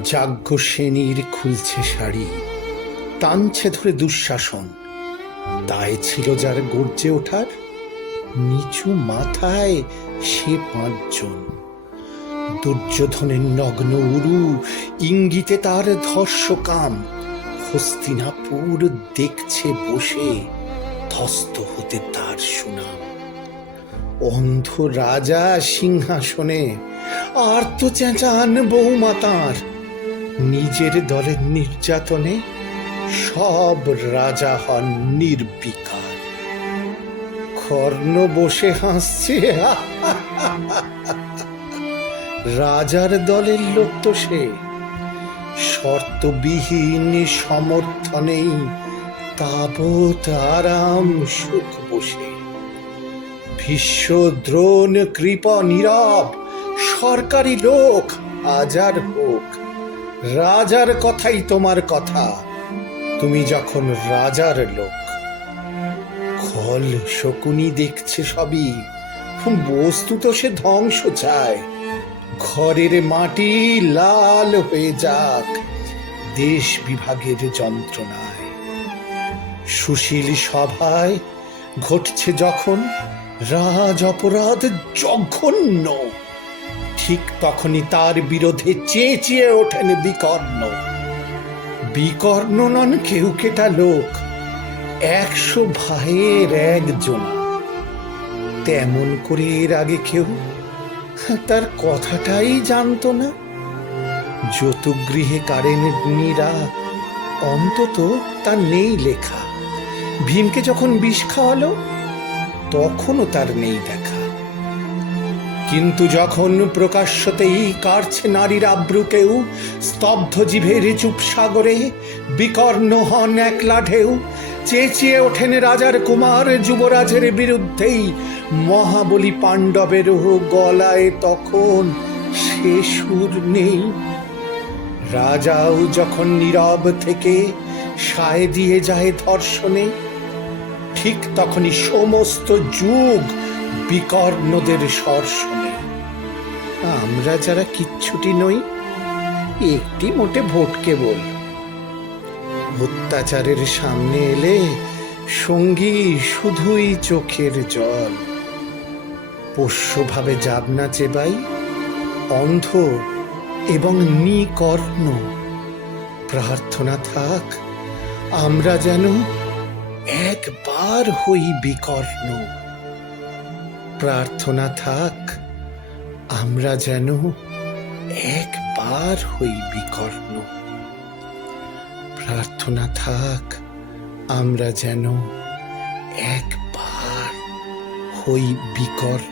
যাজ্ঞ শ্রেণির খুলছে শাড়ি, টানছে ধরে দুঃশাসন। দায় ছিল যার গর্জে ওঠার, নিচু মাথায় সে পাঁচজন। দুর্যোধনের নগ্ন উরু ইঙ্গিতে তার ধর্ষকাম, হস্তিনাপুর দেখছে বসে ধস্ত হতে তার সুনাম। অন্ধ রাজা সিংহাসনে আর তো চেঁচান বৌমাতার নিজের দলের নির্যাতনে সব রাজা হন নির্বিকার। কর্ণ বসে হাসছে। রাজার দলের লোক তো সে। শর্তবিহীন সমর্থনেই তাবৎ আরাম, সুখ বসে। ভীষ্ম দ্রোণ কৃপ নীরব, সরকারি লোক হাজার হোক। রাজার কথাই তোমার কথা। তুমি যখন রাজার লোক, খল শকুনি দেখছে সবই বস্তু তো সে ধ্বংস চায়। ঘরের মাটি লাল হয়ে যাক, দেশ বিভাগের যন্ত্রণায়। সুশীল সভায় ঘটছে যখন রাজ অপরাধ জঘন্য। ঠিক তখনই তার বিরোধে চেঁচিয়ে ওঠেন বিকর্ণ। বিকর্ণ নন কেউ কেটা লোক, একশো ভাইয়ের একজন। তেমন করে এর আগে কেউ তার কথাটাই জানতো না। যতুগৃহে কারেন নীরা, অন্তত তার নেই লেখা। ভীমকে যখন বিষ খাওয়ালো, তখনও তার নেই দেখা। কিন্তু যখন প্রকাশ্যতেই কাটছে নারীর আব্রুকেও স্তব্ধ জিভের চুপ সাগরে বিকর্ণ হন একলা ঢেউ চেঁচিয়ে ওঠেন রাজার কুমার যুবরাজের বিরুদ্ধেই, মহাবলী পাণ্ডবের গলায় তখন সে সুর নেই। রাজাও যখন নীরব থেকে সায় দিয়ে যায় ধর্ষণে, ঠিক তখনই সমস্ত যুগ বিকর্ণদের শোনে আমরা যারা কিচ্ছুটি নই, একটি মোটে ভোট কেবল অত্যাচারের সামনে এলে সঙ্গী শুধুই চোখের জল। পোষ্যভাবে যাবনা চেবাই, অন্ধ এবং নিকর্ণ। প্রার্থনা থাক, আমরা যেন একবার হই বিকর্ণ। প্রার্থনা থাক আমরা যেন একবার হই বিকর্ণ। প্রার্থনা থাক আমরা যেন একবার হই বিকর্ণ।